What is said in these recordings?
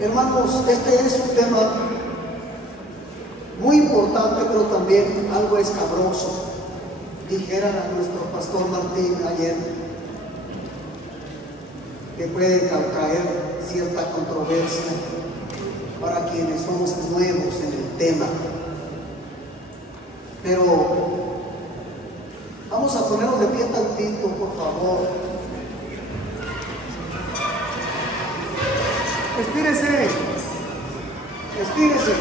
Hermanos, este es un tema muy importante, pero también algo escabroso, dijera a nuestro pastor Martín ayer, que puede caer cierta controversia para quienes somos nuevos en el tema. Pero vamos a ponernos de pie tantito, por favor. Estírese, estírese.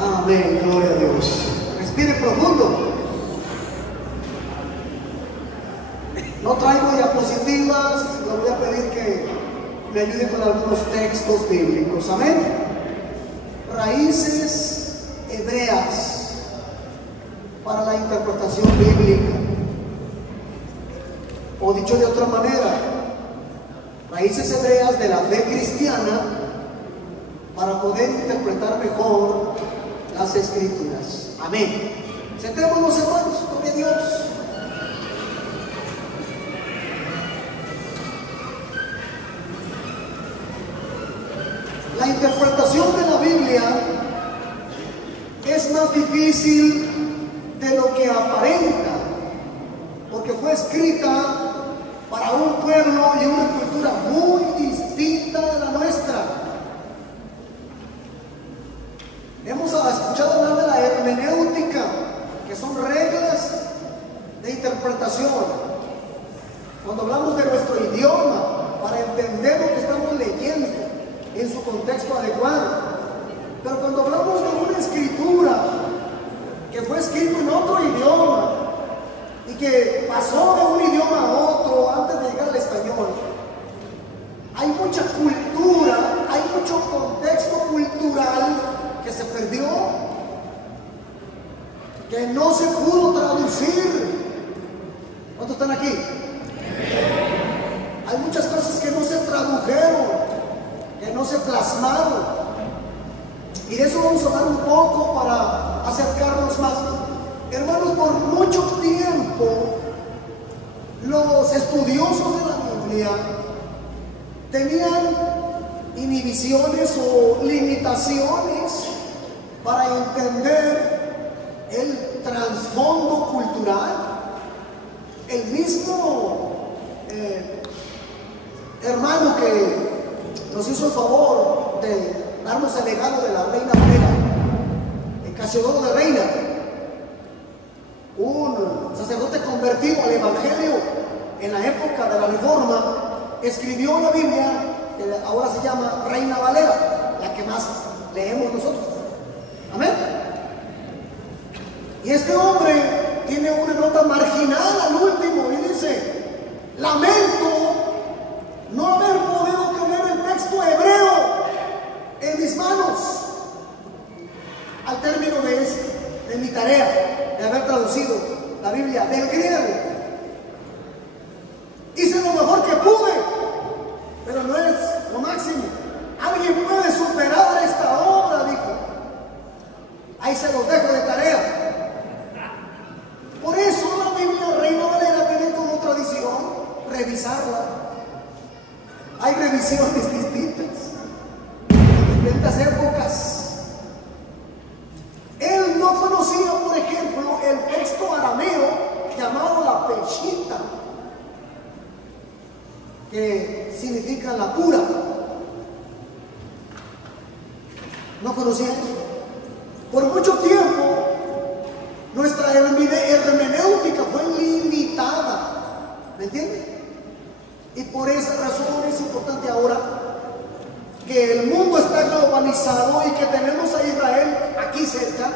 Amén, gloria a Dios. Respire profundo. No traigo diapositivas, le voy a pedir que me ayude con algunos textos bíblicos. Amén. Raíces hebreas para la interpretación bíblica, o dicho de otra manera, raíces hebreas de la fe cristiana para poder interpretar mejor las escrituras. Amén. Sentémonos, hermanos, gloria a Dios. La interpretación de la Biblia es más difícil de lo que aparenta, porque fue escrita para un pueblo y una cultura muy distinta de la nuestra. Hemos escuchado hablar de la hermenéutica, que son reglas de interpretación. Cuando hablamos de nuestro idioma, para entender lo que estamos leyendo en su contexto adecuado. Pero cuando hablamos de una escritura que fue escrito en otro idioma y que pasó de un idioma a otro antes de llegar al español, hay mucha cultura, hay mucho contexto cultural que se perdió, que no se pudo traducir. ¿Cuántos están aquí? Hay muchas cosas que no se tradujeron, que no se plasmaron. Y de eso vamos a hablar un poco para acercarnos más. Hermanos, por mucho tiempo los estudiosos de la Biblia tenían inhibiciones o limitaciones para entender el trasfondo cultural. El mismo hermano que nos hizo el favor de darnos el legado de la Reina Valera, el Casiodoro de Reina, un sacerdote convertido al Evangelio en la época de la Reforma, escribió la Biblia, que ahora se llama Reina Valera, la que más leemos nosotros. Amén. Y este hombre tiene una nota marginal al último y dice: lamento no haber podido tener el texto hebreo en mis manos al término de mi tarea de haber traducido la Biblia del griego. Hice lo mejor que pude, pero no es lo máximo. Alguien puede superar esta obra, dijo. Ahí se los dejo de tarea. Por eso la Biblia Reina Valera tiene como tradición revisarla. Hay revisiones distintas en distintas épocas. Él no conocía, por ejemplo, el texto arameo llamado la Peshita, que significa la pura. No conocía eso. Por mucho tiempo nuestra hermenéutica fue limitada, ¿me entiende? Y por esa razón es importante ahora que el mundo está globalizado y que tenemos a Israel aquí cerca,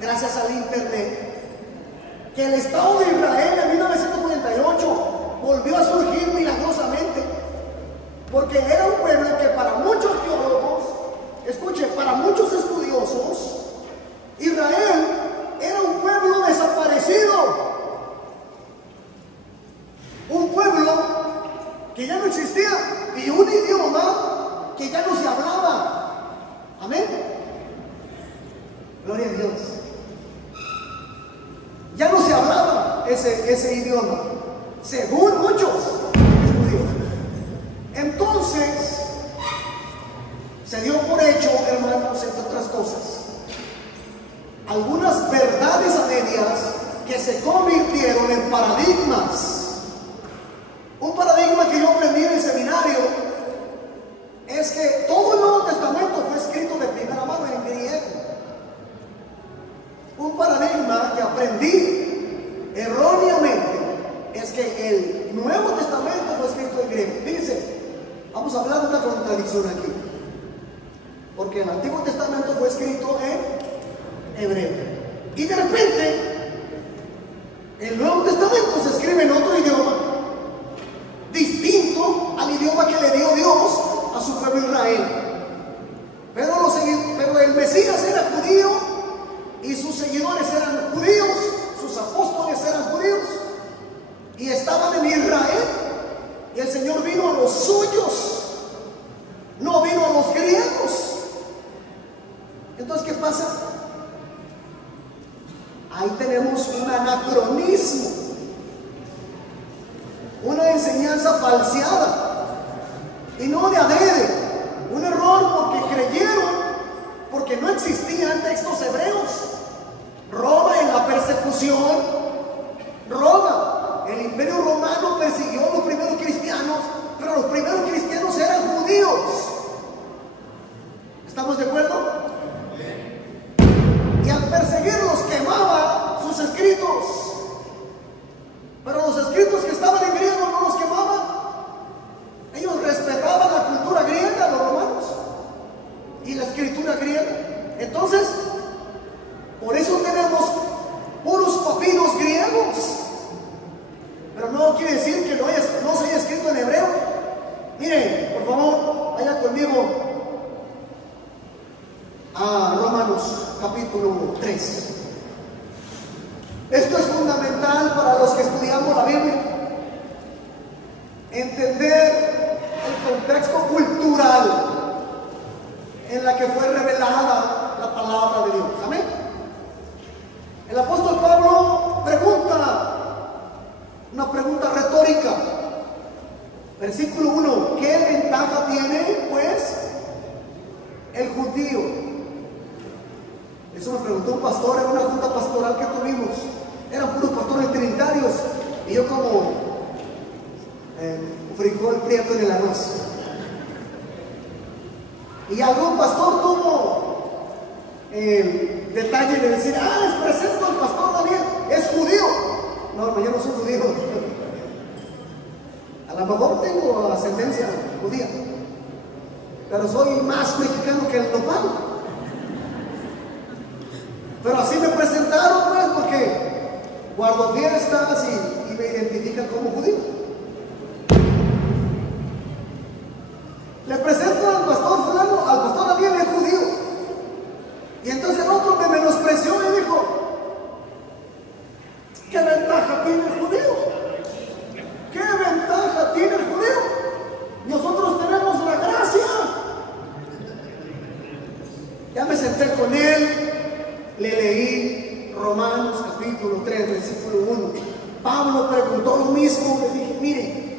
gracias al internet, que el Estado de Israel en 1948 volvió a surgir milagrosamente, porque era un pueblo que para muchos teólogos, escuche, para muchos estudiosos, Israel era un pueblo desaparecido, un pueblo que ya no existía y un idioma que ya no se hablaba. Amén. Gloria a Dios. Ya no se hablaba. ese idioma. Según muchos, es judío. Entonces, se dio por hecho, hermanos, entre otras cosas, algunas verdades a medias que se convirtieron en paradigmas. Un paradigma que yo aprendí en el seminario es que todo el Nuevo Testamento fue escrito de primera mano en griego. Un paradigma que aprendí erróneamente es que el Nuevo Testamento fue escrito en griego. Fíjense, vamos a hablar de una contradicción aquí, porque el Antiguo Testamento fue escrito en hebreo y de repente el Nuevo Testamento se escribe en otro idioma distinto al idioma que le dio Dios a su pueblo Israel. Pero el Mesías era judío y sus seguidores eran judíos, sus apóstoles eran judíos y estaban en Israel, y el Señor vino a los suyos, no vino a los griegos. Entonces, ¿qué pasa? Ahí tenemos un anacronismo, una enseñanza falseada, y no de adrede, un error porque creyeron, porque no existían textos hebreos. Roma, en la persecución, Roma, el imperio romano persiguió a los primeros cristianos, pero los primeros cristianos eran judíos. ¿Estamos de acuerdo? Y al perseguirlos quemaba sus escritos, pero los escritos que estaban en griego no los quemaban. Ellos respetaban la cultura griega, los romanos, y la escritura griega. Entonces, por eso tenemos puros papiros griegos, pero no quiere decir que no se haya escrito en hebreo. Miren, por favor, vaya conmigo a Romanos capítulo 3. Esto es fundamental para los que estudiamos la Biblia, entender el contexto cultural en la que fue revelada la palabra de Dios. Amén. El apóstol Pablo pregunta una pregunta retórica. Versículo 1: ¿qué ventaja tiene pues el judío? Eso me preguntó un pastor en una junta pastoral que tuvimos. Eran puros pastores trinitarios y yo como frijol prieto en el arroz. Y algún pastor tuvo detalle de decir: les presento al pastor Daniel, es judío. No, yo no soy judío. A lo mejor tengo ascendencia judía, pero soy más mexicano que el nopal. Pero así me presentaron, pues, porque guardo fiestas y me identifican como judío. Le presento al pastor fulano, al pastor Daniel, es judío. Y entonces el otro me menospreció y dijo: ¿qué ventaja tiene el judío? ¿Qué ventaja tiene el judío? Nosotros tenemos la gracia. Ya me senté con él, le leí Romanos capítulo 3, versículo 1. Pablo preguntó lo mismo. Le dije: mire,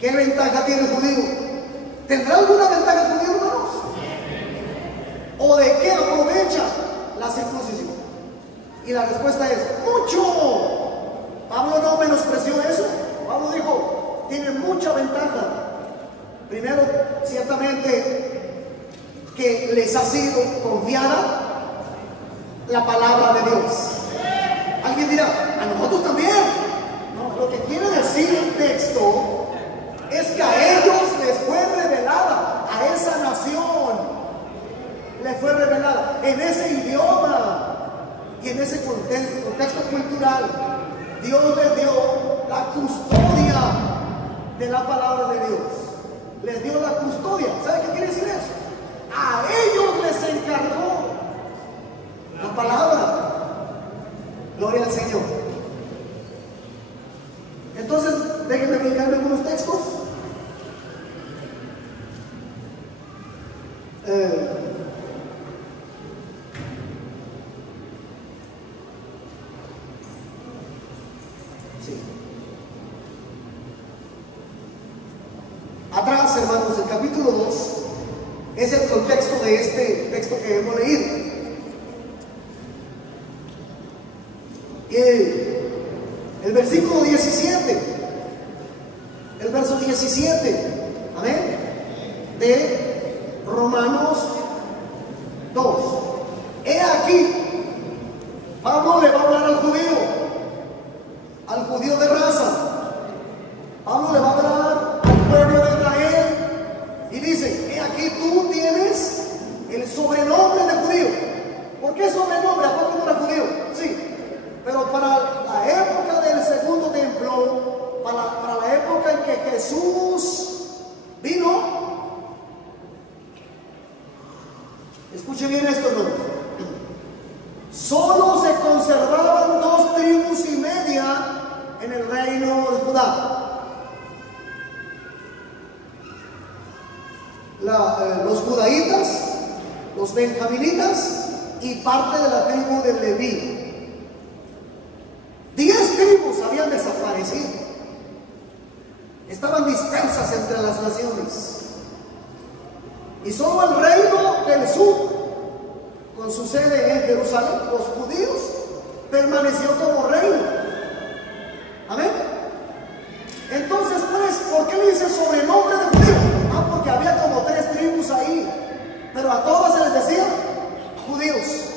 ¿qué ventaja tiene el judío? ¿Tendrá alguna ventaja el judío, hermanos? ¿O de qué aprovecha la circuncisión? Y la respuesta es: mucho. Pablo no menospreció eso. Pablo dijo: tiene mucha ventaja. Primero, ciertamente, que les ha sido confiada la palabra de Dios. Alguien dirá: a nosotros también. No, lo que quiere decir el texto es que a ellos les fue revelada, a esa nación les fue revelada en ese idioma y en ese contexto cultural. Dios les dio la custodia de la palabra de Dios. Les dio la custodia. ¿Sabe qué quiere decir eso? A ellos les encargó la palabra. Gloria al Señor. Entonces, déjenme brincarme algunos textos. Sí. Atrás, hermanos, el capítulo 2 es el contexto de este texto que hemos leído. El versículo 17, el verso 17, amén, de Romanos 2. He aquí, Pablo le va a hablar al judío de raza. Pablo le va a hablar al pueblo de Israel y dice: he aquí, tú tienes el sobrenombre de judío. ¿Por qué sobrenombre? ¿A poco no era judío? Sí, pero para la época del segundo templo, para la época en que Jesús vino, escuche bien esto, hermanos, solo se conservaban 2 tribus y media en el reino de Judá. Los judaítas, los benjaminitas y parte de la tribu de Leví. 10 tribus habían desaparecido, estaban dispersas entre las naciones, y solo el reino del sur, con su sede en Jerusalén, los judíos, permaneció como reino. Amén. Entonces, pues, ¿por qué le dice sobrenombre de judío? Porque había como 3 tribus ahí, pero a todas se les decía judíos.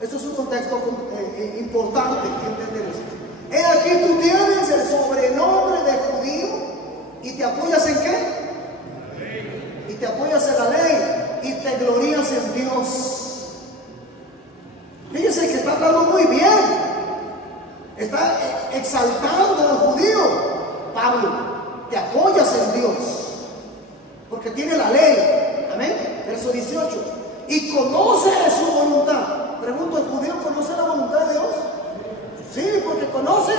Esto es un contexto importante que entender esto. He aquí, tú tienes el sobrenombre de judío y te apoyas ¿en qué? Y te apoyas en la ley y te glorías en Dios. Fíjense que está hablando muy bien, está exaltando al judío. Pablo, te apoyas en Dios porque tiene la ley. Amén. Verso 18. Y conoce su voluntad. Pregunto, ¿el judío conoce la voluntad de Dios? Sí, porque conoce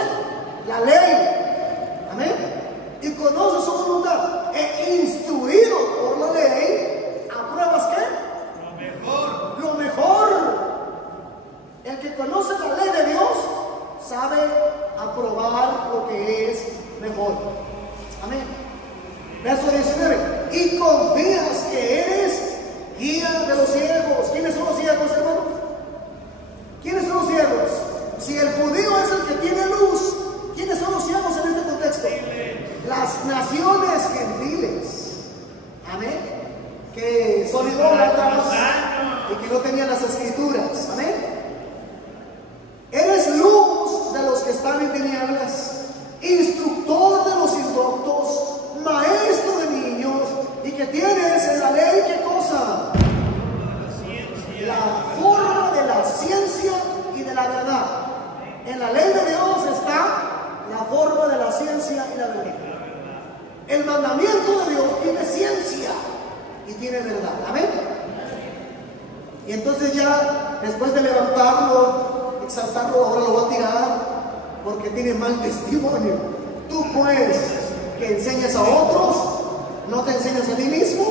la ley. Amén. Y conoce su voluntad. E instruido por la ley, ¿apruebas qué? Lo mejor. Lo mejor. El que conoce la ley de Dios sabe aprobar lo que es mejor. Amén. Verso 19. Y confías que eres guía de los siervos. ¿Quiénes son los siervos, hermanos? ¿Quiénes son los siervos? Si el judío es el que tiene luz, ¿quiénes son los siervos en este contexto? Las naciones gentiles. Amén. Que son idólatras y que no tenían las escrituras. Amén. Eres luz de los que están en tinieblas, instructor de los indoctos, maestro de niños, y que tienes en la ley, ¿qué cosa? La forma de la ciencia y de la verdad. En la ley de Dios está la forma de la ciencia y la verdad. El mandamiento de Dios tiene ciencia y tiene verdad. Amén. Y entonces ya, después de levantarlo, exaltarlo, ahora lo va a tirar porque tiene mal testimonio. Tú pues, que enseñas a otros, no te enseñas a ti mismo.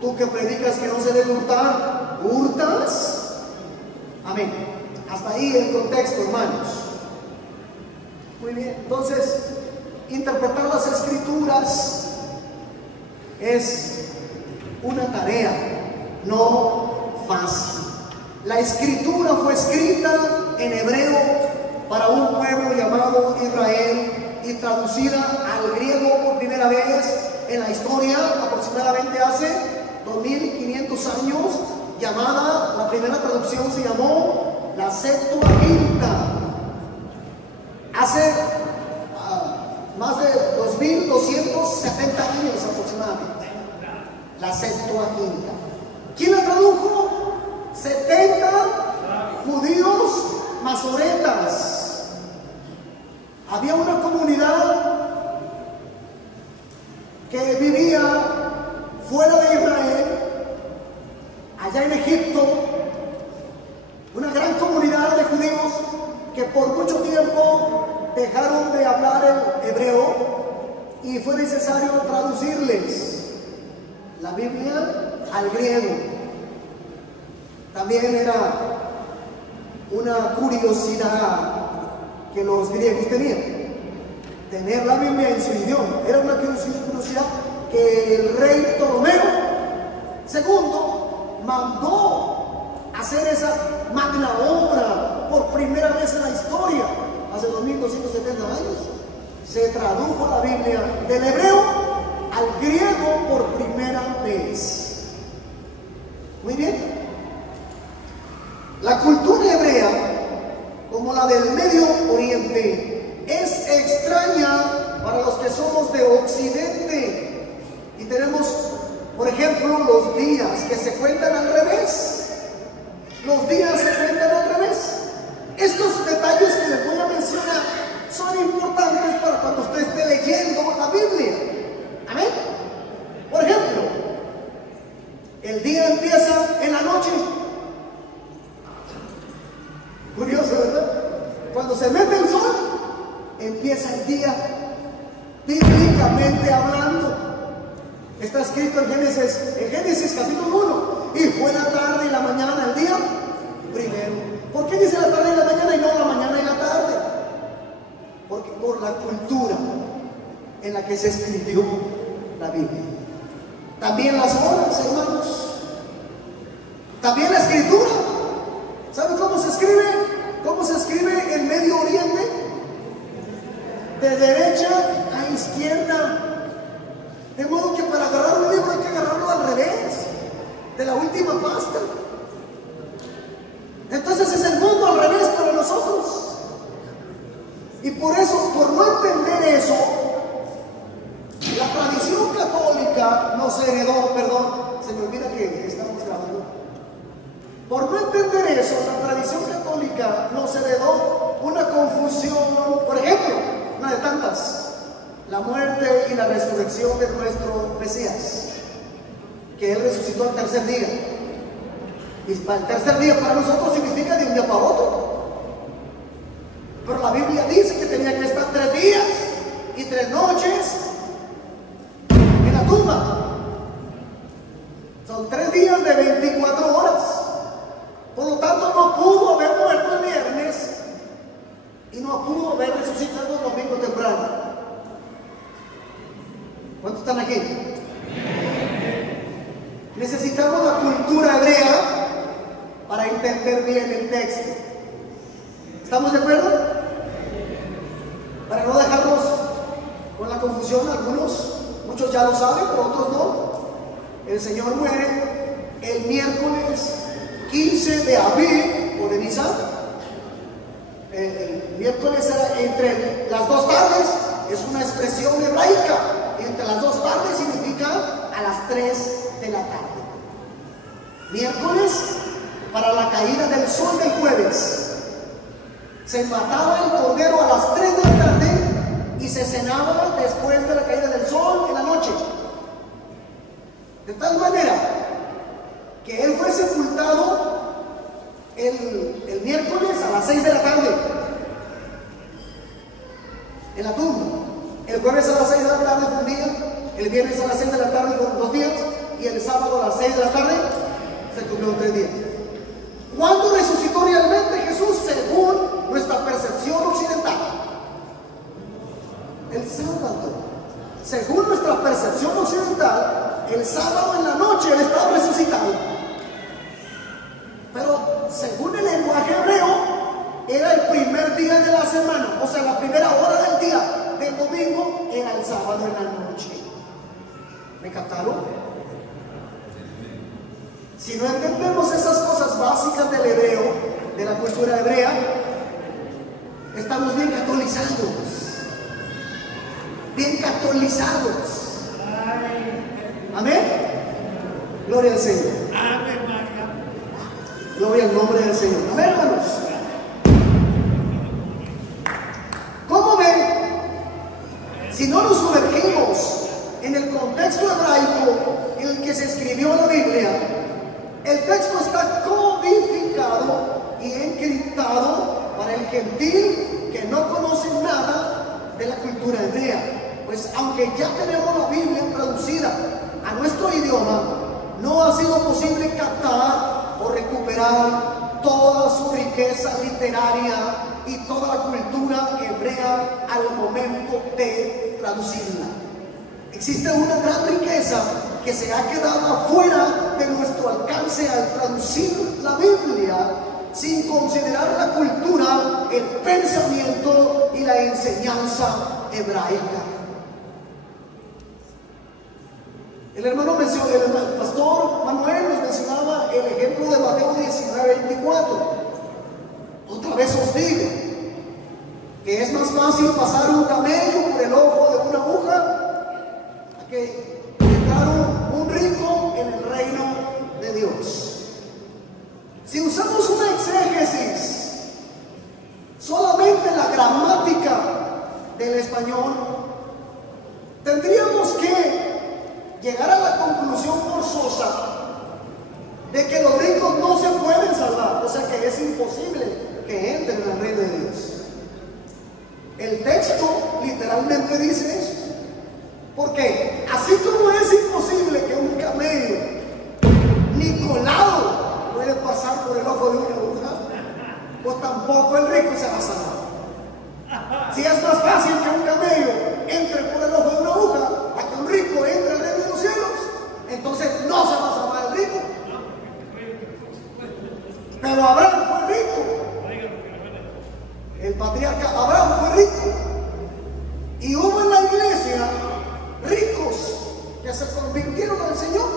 Tú que predicas que no se debe hurtar, ¿hurtas? Amén. Hasta ahí el contexto, hermanos. Muy bien, entonces, interpretar las escrituras es una tarea no fácil. La escritura fue escrita en hebreo para un pueblo llamado Israel y traducida al griego por primera vez en la historia, aproximadamente hace 2500 años, llamada, la primera traducción se llamó la Septuaginta. Hace más de 2270 años aproximadamente, la Septuaginta. ¿Quién la tradujo? 70 judíos masoretas. Había una comunidad que vivía fuera de Israel, allá en Egipto, una gran comunidad de judíos que por mucho tiempo dejaron de hablar el hebreo y fue necesario traducirles la Biblia al griego. También era una curiosidad que los griegos tenían. Tener la Biblia en su idioma. Era una curiosidad que el rey Ptolomeo II mandó hacer esa magna obra por primera vez en la historia. Hace 2270 años se tradujo la Biblia del hebreo al griego por primera vez. Muy bien. La cultura hebrea, como la del Medio Oriente, es extraña para los que somos de Occidente. Y tenemos, por ejemplo, los días que se cuentan al revés. Los días se cuentan al revés. Estos detalles que les voy a mencionar son importantes para cuando usted esté leyendo la Biblia. Amén. Por ejemplo, el día empieza en la noche. Curioso, ¿verdad? Cuando se mete el sol, empieza el día, bíblicamente hablando. Está escrito en Génesis capítulo 1. Y fue la tarde y la mañana el día primero. ¿Por qué dice la tarde y la mañana y no la mañana y la tarde? Porque por la cultura en la que se escribió la Biblia. También las horas, hermanos. También la escritura. ¿Sabe cómo se escribe? ¿Cómo se escribe en Medio Oriente? De derecha a izquierda. De modo que para agarrar un libro hay que agarrarlo al revés, de la última pasta. Entonces es el mundo al revés para nosotros. Y por eso, por no entender eso, la tradición católica nos heredó, se me olvida que estamos grabando. Por no entender eso, la tradición católica nos heredó una confusión, por ejemplo, una de tantas, la muerte y la resurrección de nuestro Mesías, que Él resucitó al tercer día. Y el tercer día para nosotros significa de un día para otro. Pero la Biblia dice que tenía que estar 3 días y 3 noches en la tumba. Son 3 días de 24 horas. Por lo tanto, no pudo haber muerto el viernes y no pudo haber resucitado el domingo temprano. ¿Cuántos están aquí? Necesitamos la cultura hebrea para entender bien el texto. ¿Estamos de acuerdo? Para no dejarnos con la confusión, muchos ya lo saben, pero otros no. El Señor muere el miércoles 15 de Aviv o de Nisan. El miércoles era entre las 2 tardes, es una expresión hebraica. Entre las 2 tardes significa a las 3 de la tarde. Miércoles para la caída del sol del jueves. Se mataba el cordero a las 3 de la tarde y se cenaba después de la caída del sol en la noche. De tal manera que él fue sepultado el miércoles a las 6 de la tarde en la tumba. El jueves a las 6 de la tarde fue un día, el viernes a las 6 de la tarde fueron 2 días y el sábado a las 6 de la tarde se cumplieron 3 días. ¿Cuándo resucitó realmente Jesús según nuestra percepción occidental? El sábado. Según nuestra percepción occidental, el sábado en la noche Él estaba resucitado. Pero según el lenguaje hebreo, era el primer día de la semana, o sea, la primera hora del día del domingo era el sábado en la noche. ¿Me captaron? Si no entendemos esas cosas básicas del hebreo, de la cultura hebrea, estamos bien catolizados. Bien catolizados. Amén. Gloria al Señor. Amén, María. Gloria al nombre del Señor. Amén, hermanos. ¿Cómo ven? Si no nos sumergimos en el contexto hebraico en el que se escribió la Biblia, el texto está codificado y encriptado para el gentil que no conoce nada de la cultura hebrea. Pues aunque ya tenemos la Biblia traducida a nuestro idioma, no ha sido posible captar o recuperar toda su riqueza literaria y toda la cultura hebrea al momento de traducirla. Existe una gran riqueza que se ha quedado afuera de nuestro alcance al traducir la Biblia, sin considerar la cultura, el pensamiento y la enseñanza hebraica. El pastor Manuel nos mencionaba el ejemplo de Mateo 19:24. Otra vez os digo que es más fácil pasar un camello por el ojo de una aguja que entrar un rico en el reino de Dios. Si usamos una exégesis, solamente la gramática del español, tendríamos que llegar a la conclusión forzosa de que los ricos no se pueden salvar, o sea que es imposible que entren al reino de Dios. El texto literalmente dice eso, porque así como es imposible que un camello ni colado puede pasar por el ojo de una aguja, pues tampoco el rico se va a salvar. Si es más fácil que un camello entre por el ojo de una aguja a que un rico entre al reino de los cielos, entonces no se va a salvar el rico. Pero Abraham fue rico. El patriarca Abraham fue rico. Y hubo en la iglesia ricos que se convirtieron al Señor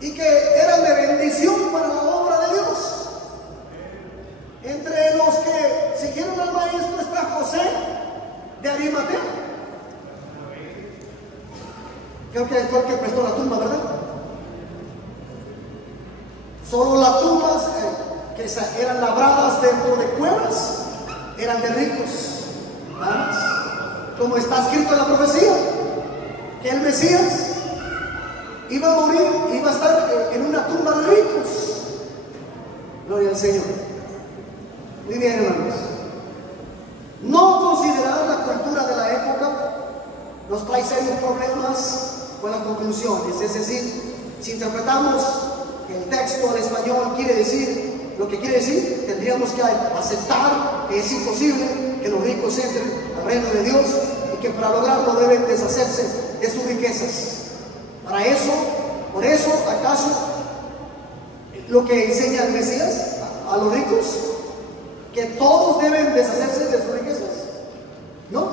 y que eran de bendición para la obra de Dios. Entre los que siguieron al maestro está José de Arimatea. Creo que fue el que prestó la tumba, ¿verdad? Solo las tumbas que eran labradas dentro de cuevas eran de ricos. ¿Vamos? Como está escrito en la profecía, que el Mesías iba a morir, iba a estar en una tumba de ricos. Gloria al Señor. Muy bien, hermanos. No considerar la cultura de la época nos trae serios problemas con las conclusiones. Es decir, si interpretamos que el texto al español quiere decir lo que quiere decir, tendríamos que aceptar que es imposible que los ricos entren al reino de Dios y que para lograrlo deben deshacerse de sus riquezas. Para eso, por eso, ¿acaso lo que enseña el Mesías a los ricos? ¿Que todos deben deshacerse de sus riquezas? No.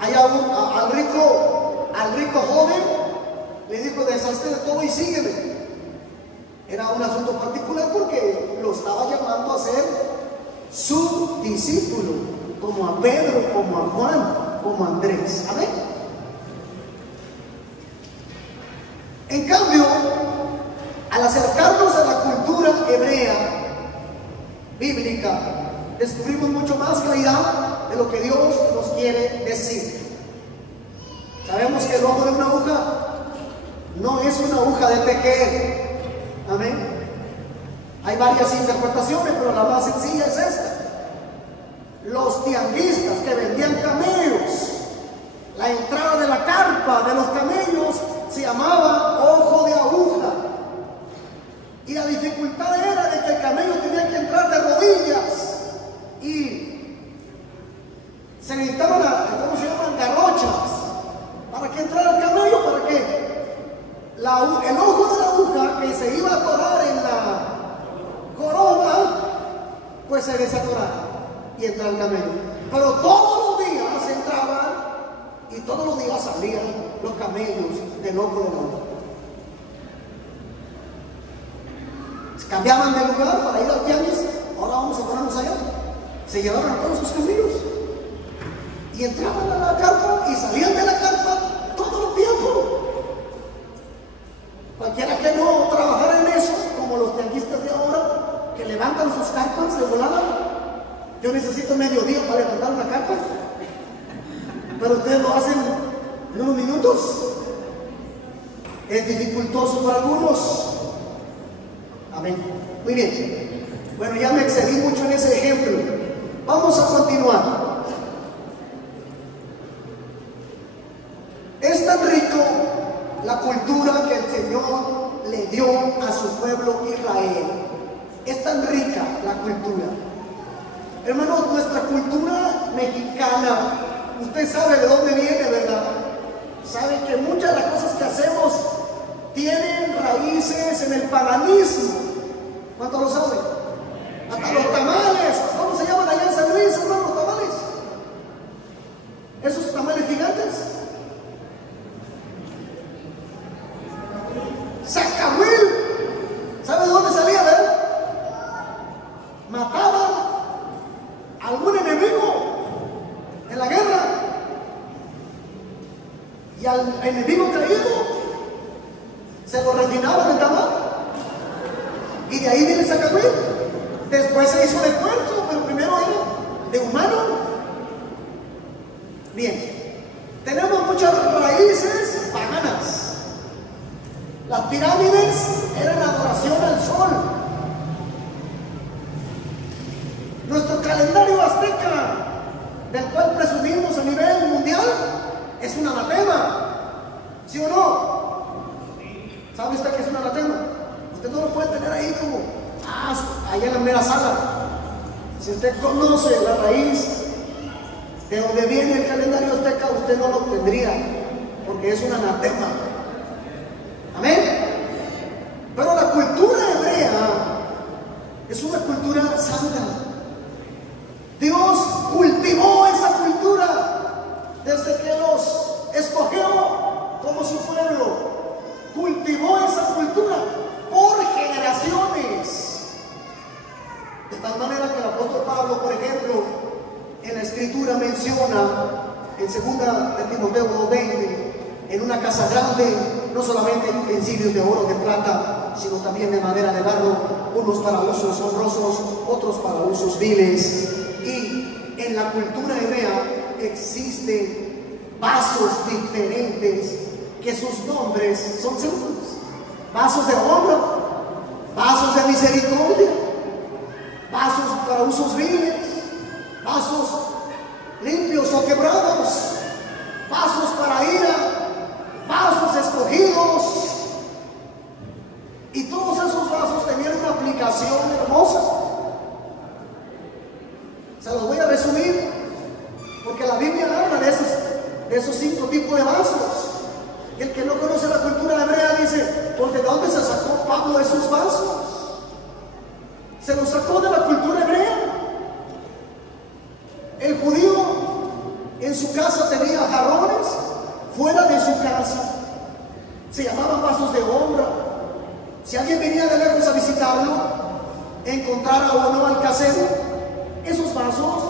Hay al rico joven le dijo: deshazte de todo y sígueme. Era un asunto particular porque lo estaba llamando a ser su discípulo, como a Pedro, como a Juan, como a Andrés. ¿Amén? En cambio, al acercarnos a la cultura hebrea bíblica, descubrimos mucho más claridad de lo que Dios nos quiere decir. Sabemos que el ojo de una aguja no es una aguja de tejer. Amén. Hay varias interpretaciones, pero la más sencilla es esta. Los tianguistas que vendían camellos, la entrada de la carpa de los camellos se llamaba ojo de aguja. Y la dificultad era de que el camello tenía que entrar de rodillas y se necesitaban, ¿cómo se llaman? Garrochas para que entrara el camello, para que el ojo de la aguja que se iba a atorar en la corona, pues se desatorara y entraba el camello. Pero todos los días entraban y todos los días salían los camellos del ojo de la aguja. Cambiaban de lugar para ir al tianguis. Ahora vamos a ponernos allá. Se llevaban a todos sus camellos y entraban a la carpa y salían de la carpa todo el tiempo. Cualquiera que no trabajara en eso, como los tianguistas de ahora, que levantan sus carpas de volada. Yo necesito medio día para levantar una carpa, pero ustedes lo hacen en unos minutos. Es dificultoso para algunos. Amén. Muy bien. Bueno, ya me excedí mucho en ese ejemplo. Vamos a continuar. Es tan rico la cultura que el Señor le dio a su pueblo Israel. tan rica la cultura. Hermanos, nuestra cultura mexicana, usted sabe de dónde viene, ¿verdad? Sabe que muchas de las cosas que hacemos tienen raíces en el paganismo. ¿Cuántos lo saben? Hasta los tamales. ¿Cómo se llaman allá en San Luis, hermano, los tamales? Esos tamales gigantes. Zacahuil. ¿Sabe de dónde salía, verdad? Mataban a algún enemigo en la guerra. Y al enemigo caído se lo refinaban en tamal. Y de ahí viene el zacahuil. Después se hizo de puerco, pero primero era de humano. Bien, tenemos muchas raíces paganas. Las pirámides eran adoración al sol. Nuestro calendario azteca, del cual presumimos a nivel mundial, es un anatema. ¿Sí o no? ¿Sabe usted qué es un anatema? Usted no lo puede tener ahí como, allá en la mera sala. Si usted conoce la raíz de donde viene el calendario azteca, usted no lo tendría, porque es un anatema. Amén. Pero la cultura hebrea es una cultura santa. Dios cultivó esa cultura desde que los escogió como su pueblo. Cultivó esa cultura por generaciones. De tal manera que el apóstol Pablo, por ejemplo, en la escritura menciona en 2 de Timoteo 2:20, en una casa grande no solamente hay utensilios de oro, de plata, sino también de madera, de barro, unos para usos honrosos, otros para usos viles. Y en la cultura hebrea existen vasos diferentes que sus nombres son seguros: vasos de honra, vasos de misericordia, vasos para usos viles, vasos limpios o quebrados, vasos para ira, vasos escogidos. Y todos esos vasos tenían una aplicación hermosa. Se los voy a resumir, porque la Biblia habla de esos 5 tipos de vasos. Y el que no conoce la cultura hebrea dice, pues ¿de dónde se sacó Pablo esos vasos? Se los sacó de la cultura hebrea. El judío en su casa tenía jarrones, fuera de su casa se llamaban vasos de honra. Si alguien venía de lejos a visitarlo, encontrara o no al casero, esos vasos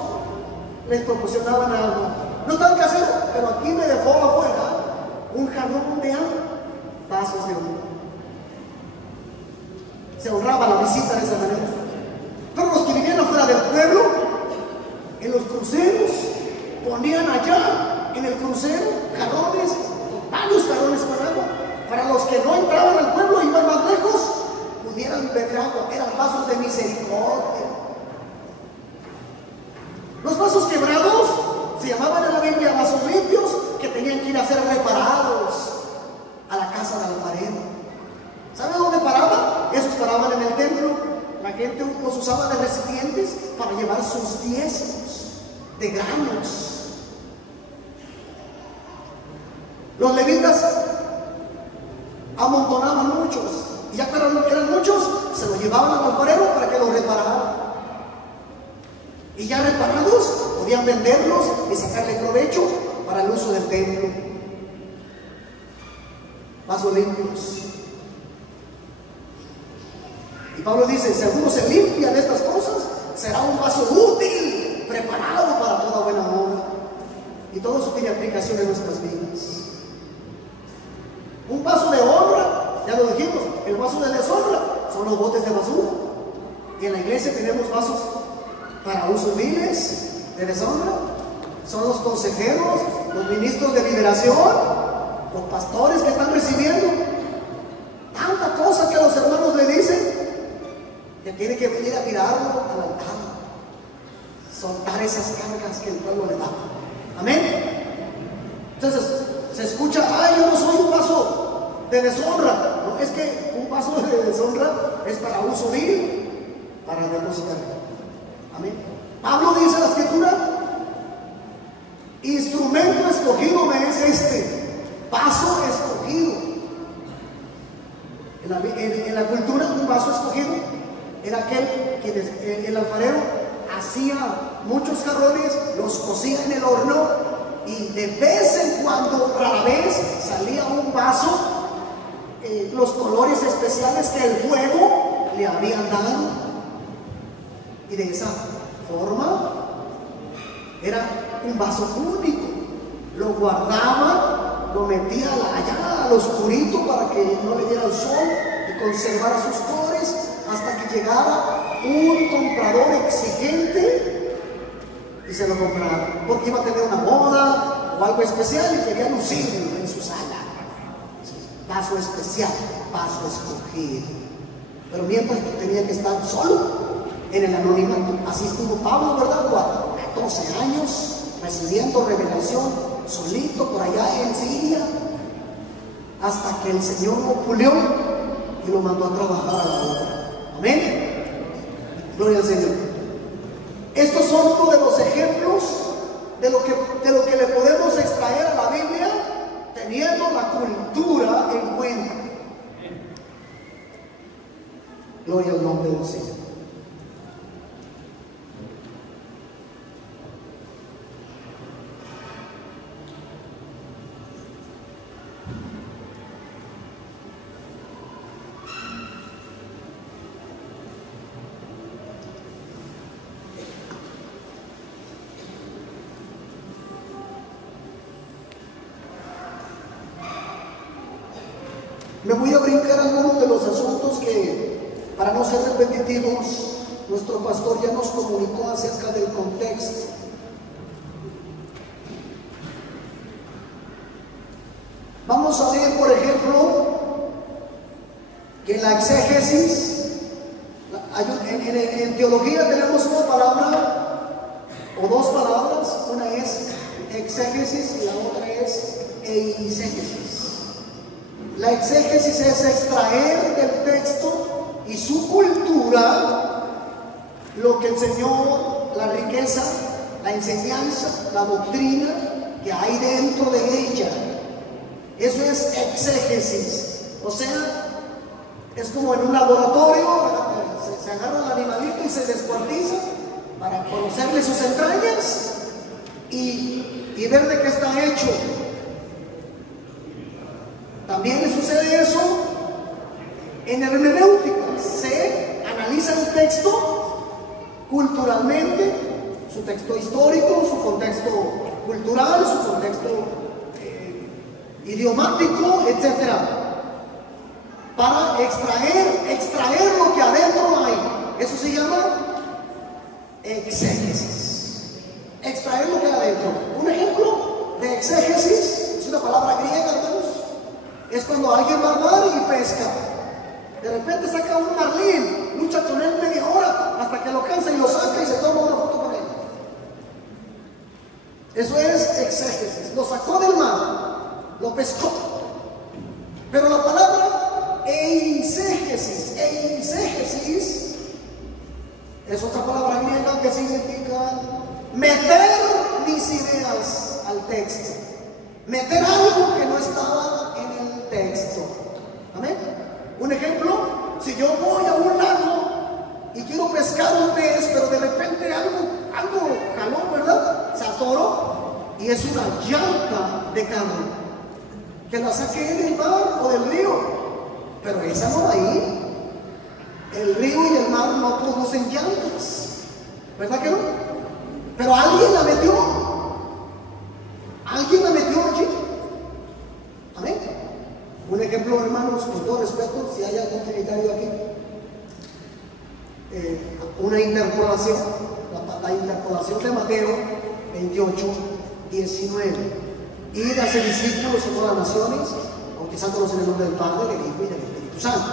les proporcionaban algo. No está el casero, pero aquí me dejó afuera un jarrón de agua, vasos de honra. Se honraba la visita de esa manera. Pero los que vivían afuera del pueblo, en los cruceros, ponían allá en el crucero jarrones, varios jarrones con agua, para los que no entraban al pueblo, iban más lejos, pudieran beber agua. Eran vasos de misericordia. Los vasos quebrados se llamaban en la Biblia vasos limpios, que tenían que ir a ser reparados a la casa del alfarero. ¿Sabe dónde paraban? Esos paraban en el templo. La gente los usaba de recipientes para llevar sus diezmos de granos. Los levitas amontonaban muchos, y ya que eran muchos, se los llevaban al alfarero para que los reparara. Y ya reparados, podían venderlos y sacarle provecho para el uso del templo. Vasos limpios. Y Pablo dice, si alguno se limpia de estas cosas, será un vaso útil, preparado para toda buena obra. Y todo eso tiene aplicación en nuestras vidas. Un vaso de honra, ya lo dijimos, el vaso de deshonra son los botes de basura. Y en la iglesia tenemos vasos para usos viles, de deshonra. Son los consejeros, los ministros de liberación, los pastores que están recibiendo. Tanta cosa que los hermanos le dicen, que tiene que venir a tirarlo al altar, soltar esas cargas que el pueblo le da. Amén. Entonces se escucha, yo no soy un vaso de deshonra. No, es que un vaso de deshonra es para uso vil, para depositar. Amén. Pablo dice en la escritura: instrumento escogido me es este, vaso escogido. En la cultura, un vaso escogido era aquel que el alfarero hacía muchos jarrones, los cocía en el horno, y de vez en cuando, rara vez, salía un vaso, los colores especiales que el fuego le habían dado, y de esa forma era un vaso único. Lo guardaba, lo metía allá al oscurito para que no le diera el sol y conservara sus colores, hasta que llegara un comprador exigente y se lo comprara, porque iba a tener una boda o algo especial y quería lucirlo en su sala. Vaso especial, vaso escogido. Pero mientras tenía que estar solo en el anonimato. Así estuvo Pablo, ¿verdad? 14 años recibiendo revelación solito por allá en Siria, hasta que el Señor lo pulió y lo mandó a trabajar a la obra. Amén. Gloria al Señor. Estos son uno de los ejemplos de lo que le podemos extraer a la Biblia, teniendo la cultura en cuenta. Gloria al nombre del Señor. Me voy a brincar algunos de los asuntos que, para no ser repetitivos, nuestro pastor ya nos comunicó acerca del contexto. Vamos a ver, por ejemplo, que en la exégesis, en teología tenemos una palabra o dos palabras. Una es exégesis y la otra es eisegesis. La exégesis es extraer del texto y su cultura lo que el Señor, la riqueza, la enseñanza, la doctrina que hay dentro de ella. Eso es exégesis. O sea, es como en un laboratorio, se agarra el animalito y se descuartiza para conocerle sus entrañas y ver de qué está hecho. También le sucede eso en hermenéutica. Se analiza el texto culturalmente, su texto histórico, su contexto cultural, su contexto idiomático, etc., para extraer lo que adentro hay. Eso se llama exégesis. Extraer lo que hay adentro. Un ejemplo de exégesis es una palabra griega, hermanos. Es cuando alguien va al mar y pesca. De repente saca un marlín, lucha con él media hora hasta que lo cansa y lo saca y se toma una foto con él. Eso es exégesis. Lo sacó del mar, lo pescó. Pero la palabra eisegesis es otra palabra griega que significa meter mis ideas al texto. Meter algo que no estaba en el texto. Amén. Un ejemplo: si yo voy a un lago y quiero pescar un pez, pero de repente algo jaló, ¿verdad? Se atoró y es una llanta de carro que la saqué del mar o del río, pero esa no va ahí. El río y el mar no producen llantas, ¿verdad que no? Pero alguien la metió. Alguien la metió allí. Amén. Un ejemplo, hermanos, con todo respeto, si hay algún trinitario aquí, una interpolación, la interpolación de Mateo 28, 19. Ir a ser discípulos en todas las naciones, bautizándolos en el nombre del Padre, del Hijo y del Espíritu Santo,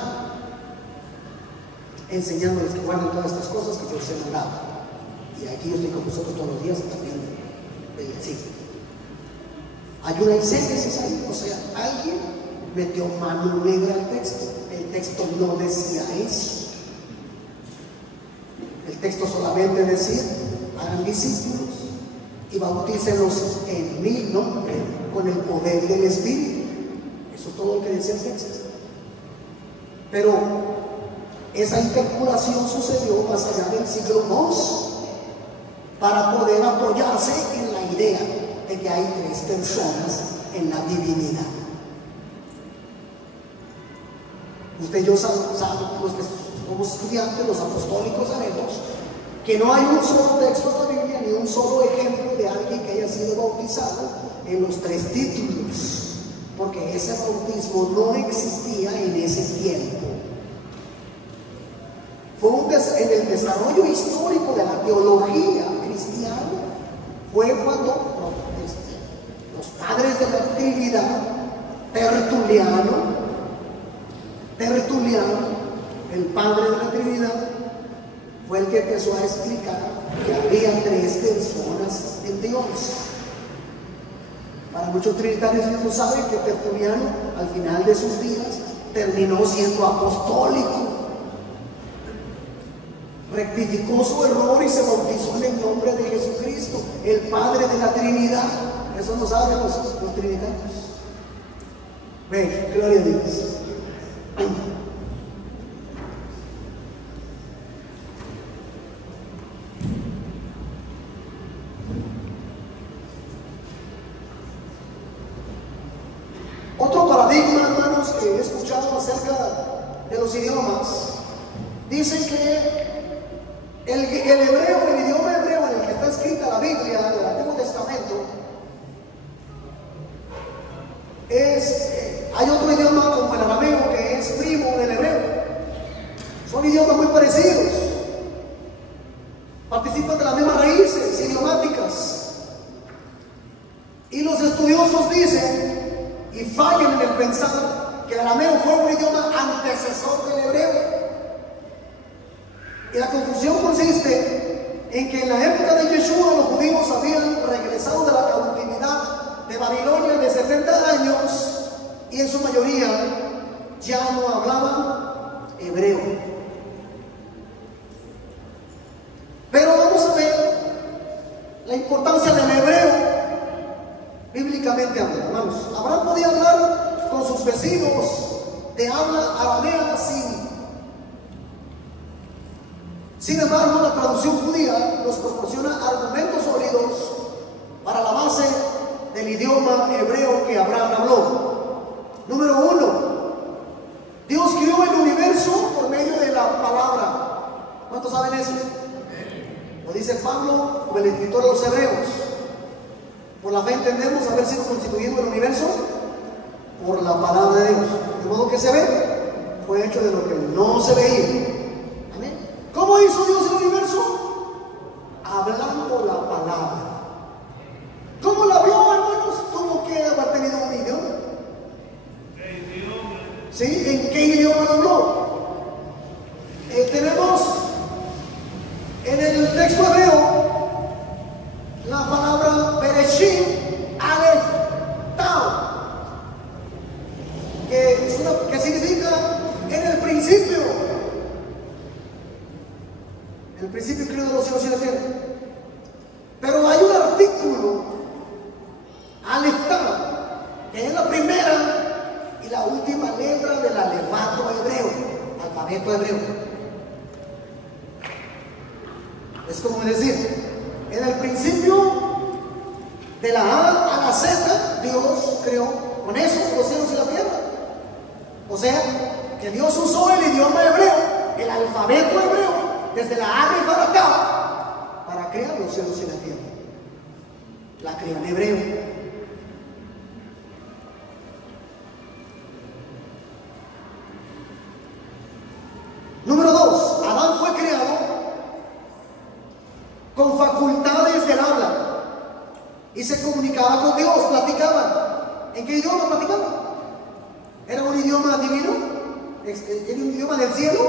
enseñándoles que guarden todas estas cosas que yo les he mandado. Y aquí yo estoy con vosotros todos los días hasta el fin del siglo. Hay una exégesis ahí, o sea, alguien metió mano negra al texto. El texto no decía eso. texto solamente decía: hagan discípulos y bautícenlos en mi nombre con el poder del Espíritu. Eso es todo lo que decía el texto. Pero esa interpolación sucedió más allá del siglo II para poder apoyarse en la idea de que hay tres personas en la divinidad. Usted y yo sabemos, los que somos estudiantes, los apostólicos, sabemos que no hay un solo texto de la Biblia ni un solo ejemplo de alguien que haya sido bautizado en los tres títulos, porque ese bautismo no existía en ese tiempo. Fue en el desarrollo histórico de la teología cristiana, fue cuando los padres de la Trinidad, Tertuliano, el padre de la Trinidad, fue el que empezó a explicar que había tres personas en Dios. Para muchos trinitarios no saben que Tertuliano, al final de sus días, terminó siendo apostólico. Rectificó su error y se bautizó en el nombre de Jesucristo, el Padre de la Trinidad. Eso no saben los trinitarios. Ven, gloria a Dios. Otro paradigma, hermanos, que he escuchado acerca de los idiomas, dicen que el hebreo, el idioma hebreo en el que está escrita la Biblia del Antiguo Testamento, hay otro idioma como el arameo que es primo del hebreo. Son idiomas muy parecidos, participan de las mismas raíces idiomáticas, y los estudiosos dicen y fallan en el pensar que el arameo fue un idioma antecesor del hebreo. Y la confusión consiste en que en la época de Yeshua los judíos habían regresado de la cautividad de Babilonia de 70 años y en su mayoría ya no hablaban hebreo. Pero vamos a ver la importancia del hebreo bíblicamente hablando. Hermanos, Abraham podía hablar con sus vecinos de habla aramea Sin embargo, la traducción judía nos proporciona argumentos sólidos para la base del idioma hebreo que Abraham habló. Número 1, Dios creó el universo por medio de la palabra. ¿Cuántos saben eso? Lo dice Pablo o el escritor de los Hebreos. Por la fe entendemos haber sido constituido el universo por la palabra de Dios. De modo que se ve, fue hecho de lo que no se veía. ¿Cómo hizo Dios el universo? Hablando la palabra. ¿Cómo la habló, hermanos? Tuvo que haber tenido un idioma. ¿Sí? ¿En qué idioma lo habló? Tenemos en el texto hebreo la palabra Bereshit, Aleph, Tau, que significa en el principio. El principio creó los cielos y la tierra. Pero hay un artículo, Aleph Tau, que es la primera y la última letra del alfabeto hebreo. Es como decir, en el principio, de la A a la Z, Dios creó con eso los cielos y la tierra. O sea, que Dios usó el idioma hebreo, el alfabeto hebreo, desde la Aleph a la Tau, para crear los cielos y la tierra. La creó en hebreo. Número 2, Adán fue creado con facultades del habla y se comunicaba con Dios, platicaban. ¿En qué idioma platicaban? ¿Era un idioma divino? ¿Era un idioma del cielo?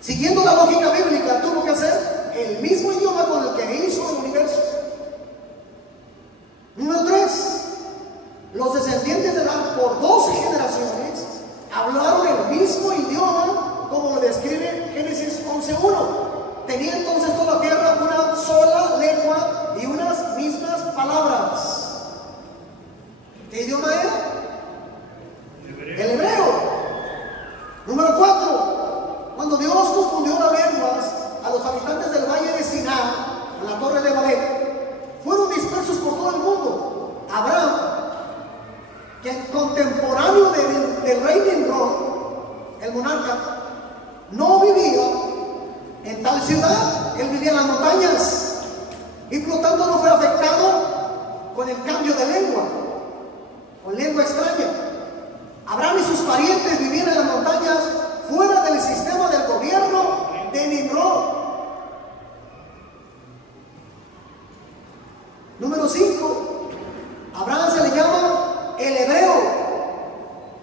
Siguiendo la lógica bíblica, tuvo que hacer el mismo idioma con el que hizo el universo. Número 3, los descendientes de Adán por 12 generaciones hablaron el mismo idioma 11:1. Tenía entonces toda la tierra una sola lengua y unas mismas palabras. ¿Qué idioma era? El hebreo. Número 4. Cuando Dios confundió las lenguas a los habitantes del valle de Siná, a la torre de Babel, fueron dispersos por todo el mundo. Abraham, que contemporáneo del rey Nimrod, el monarca, no vivía en tal ciudad. Él vivía en las montañas y por lo tanto no fue afectado con el cambio de lengua, con lengua extraña. Abraham y sus parientes vivían en las montañas, fuera del sistema del gobierno de Nimrod. Número 5. Abraham se le llama el hebreo,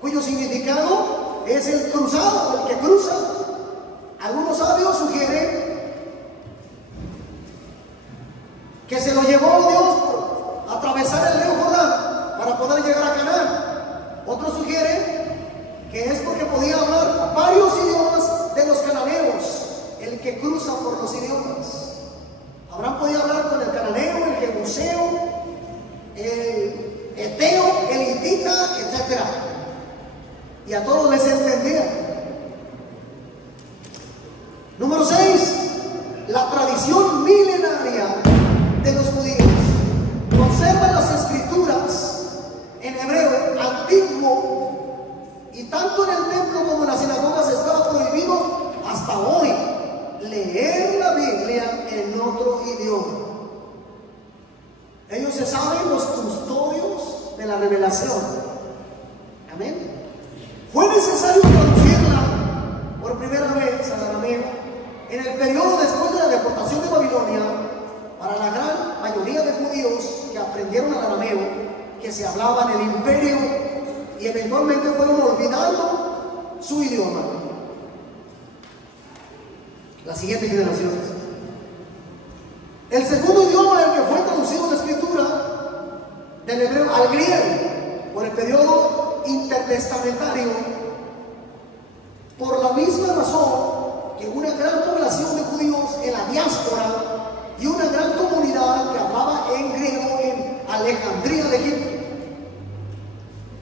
cuyo significado es el cruzado, el que cruza. Algunos sabios sugieren que se lo llevó Dios por atravesar el río Jordán para poder llegar a Canaán. Otros sugieren que es porque podía hablar varios idiomas de los cananeos, el que cruza por los idiomas. Abraham podía hablar con el cananeo, el jebuseo, el eteo, el hitita, etc. Y a todos les entendía. Número 6. La tradición milenaria de los judíos conserva las escrituras en hebreo antiguo, y tanto en el templo como en las sinagogas estaba prohibido hasta hoy leer la Biblia en otro idioma. Ellos se saben los custodios de la revelación. Amén. Fue necesario traducirla por primera vez al arameo en el periodo después de la deportación de Babilonia para la gran mayoría de judíos que aprendieron el arameo que se hablaba en el imperio y eventualmente fueron olvidando su idioma. Las siguientes generaciones. El segundo idioma en el que fue traducido la escritura del hebreo al griego por el periodo intertestamentario, por la misma razón que una gran población de judíos en la diáspora y una gran comunidad que hablaba en griego en Alejandría de Egipto.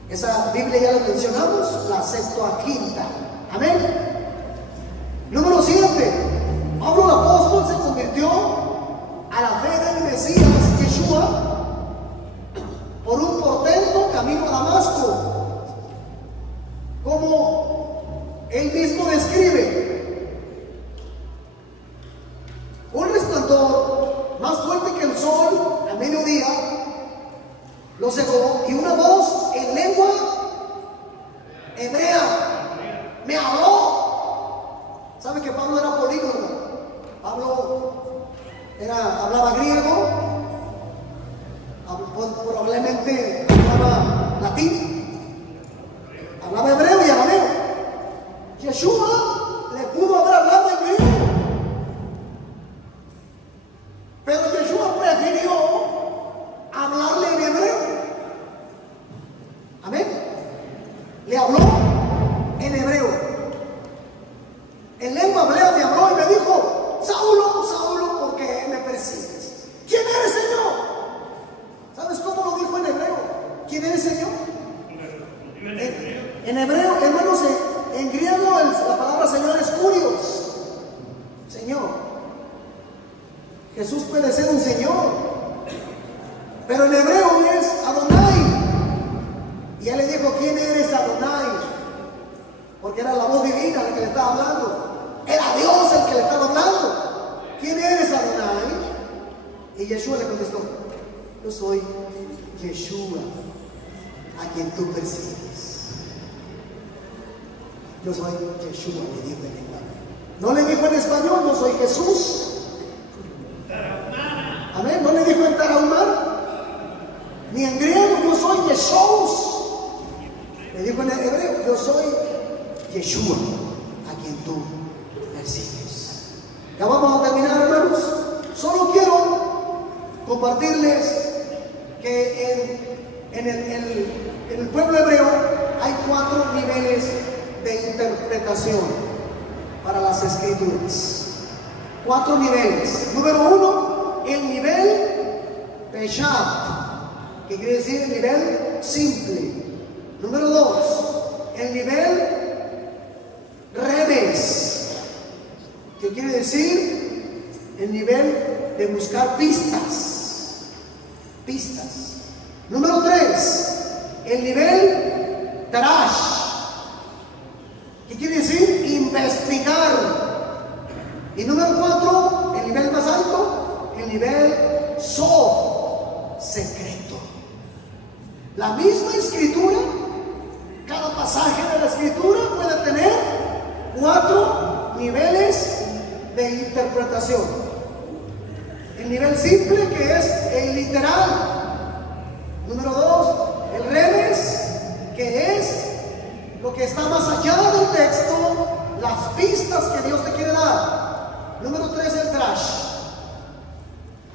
Esa Biblia ya la mencionamos, la Septuaginta. Amén. Número 7. Pablo el apóstol se convirtió a la fe del Mesías Yeshua por un portento camino a Damasco, como él mismo describe: un resplandor más fuerte que el sol al mediodía lo cegó, y una voz en lengua hebrea me habló. ¿Sabe que Pablo era políglota? Pablo hablaba griego, probablemente hablaba latín, hablaba hebreo y arameo. Yeshua le pudo haber hablado en griego, pero Yeshua prefirió hablarle en hebreo. Amén. Le habló en hebreo. En lengua hebrea me habló y me dijo: Saulo, Saulo, ¿por qué me persigues? ¿Quién eres, Señor? ¿Sabes cómo lo dijo en hebreo? ¿Quién eres, Señor? En hebreo, hermanos, en griego la palabra Señor es Kurios, Señor. Jesús puede ser un Señor, pero en hebreo es Adonai. Y él le dijo: ¿quién eres, Adonai? Porque era la voz divina la que le estaba hablando. Era Dios el que le estaba hablando. ¿Quién eres, Adonai? Y Yeshua le contestó: yo soy Yeshua, a quien tú persigues. Yo soy Yeshua, le dijo en lenguaje. No le dijo en español: yo soy Jesús. Amén. No le dijo en tarahumar, ni en griego: yo soy Jesús. Le dijo en hebreo: yo soy Yeshua, a quien tú persigues. Ya vamos a terminar, hermanos. Solo quiero compartirles que en el pueblo hebreo hay 4 niveles de interpretación para las Escrituras. 4 niveles. Número 1, el nivel Peshat, que quiere decir el nivel simple. Número 2, el nivel Remes, que quiere decir el nivel de buscar pistas. Número 3, el nivel Tarash, que quiere decir investigar. Y número 4, el nivel más alto, el nivel Sof, secreto. La misma escritura, cada pasaje de la escritura puede tener 4 niveles de interpretación. El nivel simple, que es el literal. Número 2, el remes, que es lo que está más allá del texto, las pistas que Dios te quiere dar. Número 3, el drash.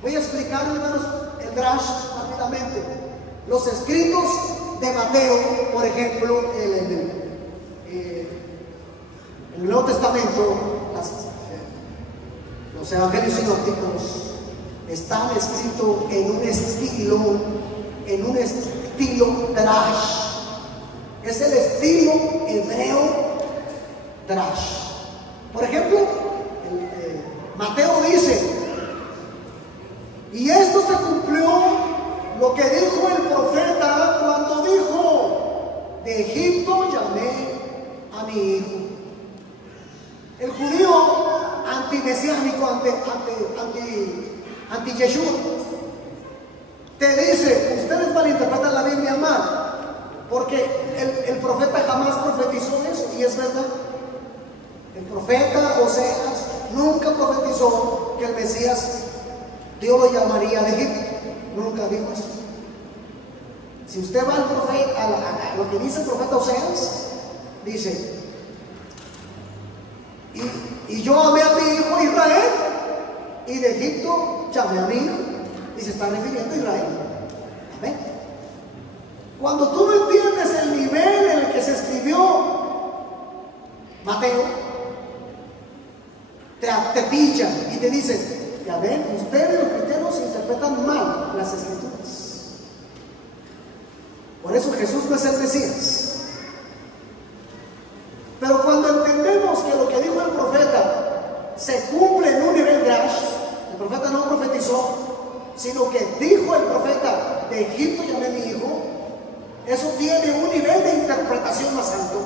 Voy a explicar, hermanos, el drash rápidamente. Los escritos de Mateo, por ejemplo, en el Nuevo Testamento, los evangelios sinópticos están escritos en un estilo drash. Es el estilo hebreo drash. Por ejemplo, Mateo dice: y esto se cumplió lo que dijo el profeta cuando dijo: de Egipto llamé a mi hijo. El judío antimesiánico, anti-Yeshua, te dice: ustedes malinterpretan la Biblia mal, porque el profeta jamás profetizó eso, y es verdad. El profeta Oseas nunca profetizó que el Mesías Dios lo llamaría de Egipto. Nunca dijo eso. Si usted va al profeta, a lo que dice el profeta Oseas, dice: y yo amé a mi hijo Israel, y de Egipto llamé a mi hijo. Y se está refiriendo a Israel. Amén. Cuando tú no entiendes el nivel en el que se escribió Mateo, te pillan y te dicen: ya ven, ustedes los cristianos interpretan mal las escrituras. Por eso Jesús no es el Mesías. Pero cuando entendemos que lo que dijo el profeta se cumple en un nivel drash, el profeta no profetizó, sino que dijo el profeta: de Egipto llamé a mi hijo, eso tiene un nivel de interpretación más alto.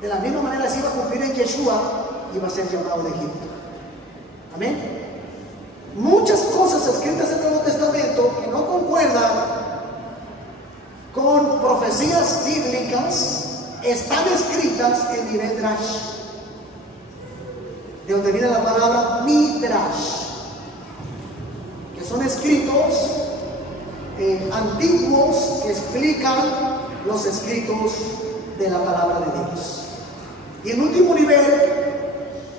De la misma manera, si iba a cumplir en Yeshua, iba a ser llamado de Egipto. Amén. Muchas cosas escritas en el Nuevo Testamento que no concuerdan con profecías bíblicas están escritas en nivel drash, de donde viene la palabra midrash, que son escritos antiguos que explican los escritos de la palabra de Dios. Y en último nivel,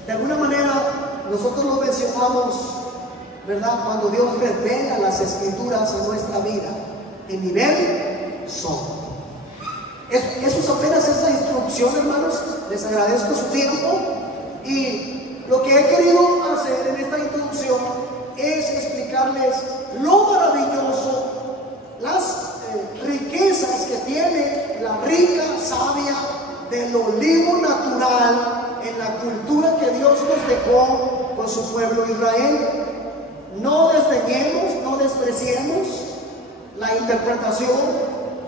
de alguna manera, nosotros lo mencionamos, ¿verdad? Cuando Dios revela las escrituras en nuestra vida, en nivel son. Eso apenas es la instrucción, hermanos. Les agradezco su tiempo. Y lo que he querido hacer en esta introducción es explicarles lo maravilloso, las riquezas que tiene la rica savia del olivo natural en la cultura que Dios nos dejó con su pueblo Israel. No desdeñemos, no despreciemos la interpretación,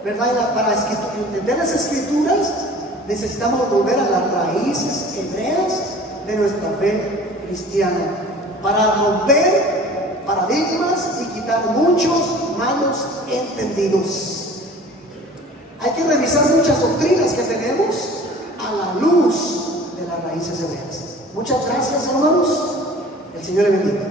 ¿verdad? Para entender las escrituras necesitamos volver a las raíces hebreas de nuestra fe cristiana para romper paradigmas y quitar muchos malos entendidos. Hay que revisar muchas doctrinas que tenemos a la luz de las raíces hebreas. Muchas gracias, hermanos. El Señor le bendiga.